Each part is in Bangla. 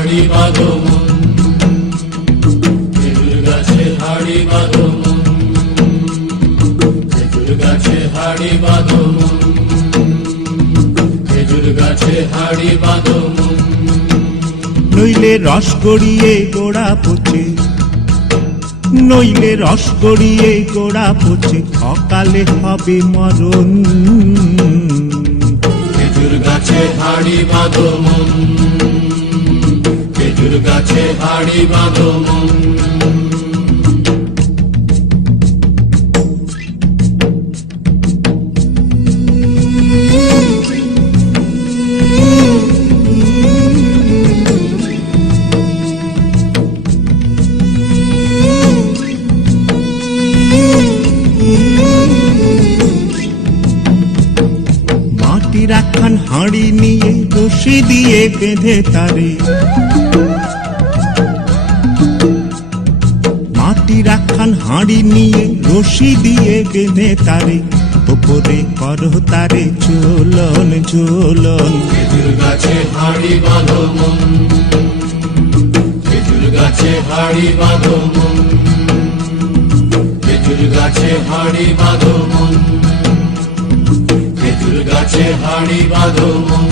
হাড়ি বাঁধো মন, খেজুর গাছে হাড়ি বাঁধো মন, খেজুর গাছে হাড়ি বাঁধো মন, খেজুর গাছে হাড়ি বাঁধো মন। নইলে রস গড়িয়ে গোড়া পচে, নইলে রস গড়িয়ে গোড়া পচে, অকালে হবে মরণ। খেজুর গাছে হাড়ি বাঁধো মন, খেজুর গাছে হাড়ি বাঁধো মন। মাটির একখান হাঁড়ি নিয়ে রশি দিয়ে বেঁধে তারে, মাটির একখান হাঁড়ি নিয়ে রশি দিয়ে বেঁধে তারে, ওপরে করো তারে ঝোলন ঝোলন। খেজুর গাছে হাড়ি বাঁধো মন, খেজুর গাছে হাড়ি বাঁধো মন, খেজুর গাছে হাড়ি বাঁধো মন, খেজুর গাছে হাড়ি বাঁধো মন।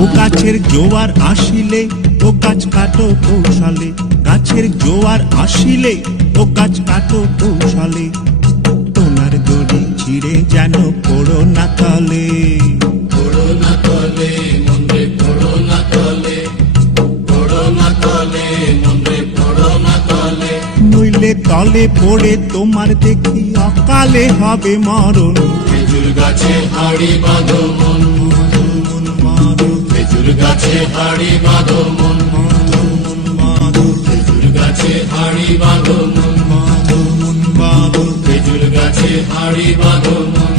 ও গাছের জোয়ার আসিলে ও গাছ কাটো কৌশলে, গাছের জোয়ার আসিলে ও গাছ কাটো কৌশলে, তোমার দড়ি ছিঁড়ে যেন পড়ো না তলে। পড়ো না তলে মন্দিরে, পড়ো না তলে, পড়ো না তলে মন্দিরে, পড়ো না তলে। নইলে তলে পড়ে তোমার দেখি অকালে হবে মরণ। খেজুর গাছে হাড়ি বাঁধো মন, খেজুর গাছে হাড়ি বাঁধো মন, খেজুর গাছে হাড়ি বাঁধো মন, খেজুর গাছে হাড়ি বাঁধো মন।